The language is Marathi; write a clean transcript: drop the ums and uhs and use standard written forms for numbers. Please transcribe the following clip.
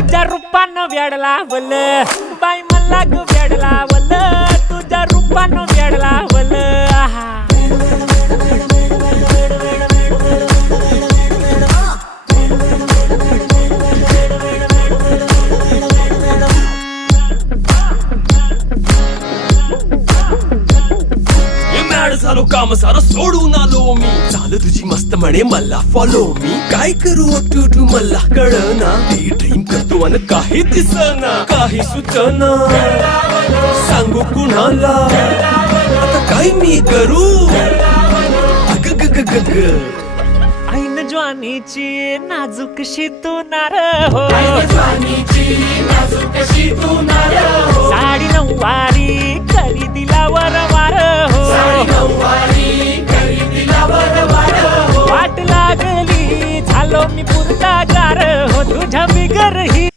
तुझ्या रूपानं वेड लावल बाई मला ग वेड लावल तुझ्या रूपानं वेड लावल आहा झालो काम सारं सोडून आलो मी चाल तुझी मस्त म्हणे मला फॉलो मी काय करू टू मला कळना ती ड्रीम करतो आणि काही दिसना काही सुचना सांगू कुणाला आता काय मी करू अग ग ग ग ग ऐन ज्वानीची नाजूकशी तू नार हो साडी नऊवारी करी दिला वरवार हो वाट लागली झालो मी पुरता गार हो तुझ्या बिगर ही